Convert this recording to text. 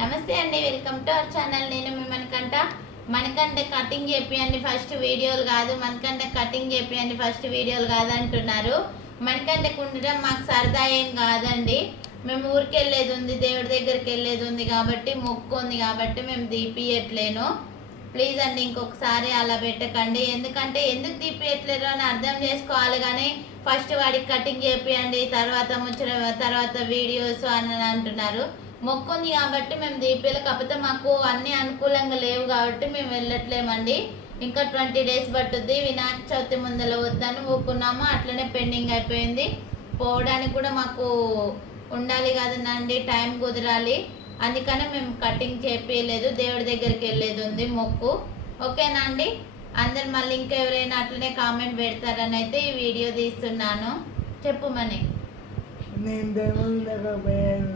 నమస్తే అండి, welcome to our channel. నేను మీ మనకంటే కటింగ్ చెప్పియండి ఫస్ట్ వీడియోలు కాదు, మనకంటే కటింగ్ చెప్పియండి ఫస్ట్ వీడియోలు కాదు అంటున్నారు. మనకంటే కుండడం మాకు సరదా ఏం కాదండి. మేము ఊరికి వెళ్ళేది ఉంది, దేవుడి దగ్గరికి వెళ్ళేది ఉంది కాబట్టి, మొక్కు ఉంది కాబట్టి మేము దీపియట్లేను. ప్లీజ్ అండి ఇంకొకసారి అలా పెట్టకండి. ఎందుకు దీపియట్లేరు అని అర్థం చేసుకోవాలి. కానీ ఫస్ట్ వాడికి కటింగ్ చేపియండి, తర్వాత తర్వాత వీడియోస్ అని అంటున్నారు. మొక్కుంది కాబట్టి మేము దీపాలు, కాకపోతే మాకు అన్ని అనుకూలంగా లేవు కాబట్టి మేము వెళ్ళట్లేమండి. ఇంకా 20 days పట్టుద్ది. వినాయక చవితి ముందర వద్దని ఊకున్నాము, అట్లనే పెండింగ్ అయిపోయింది. పోవడానికి కూడా మాకు ఉండాలి కదండి, టైం కుదరాలి. అందుకనే మేము కటింగ్ చేపించలేదు, దేవుడి దగ్గరికి వెళ్ళేది ఉంది మొక్కు. ఓకేనా అండి? అందరు మళ్ళీ ఇంకా ఎవరైనా అట్లనే కామెంట్ పెడతారని అయితే ఈ వీడియో తీస్తున్నాను. చెప్పు మని. నేను దేవుని దగ్గర పోయాను.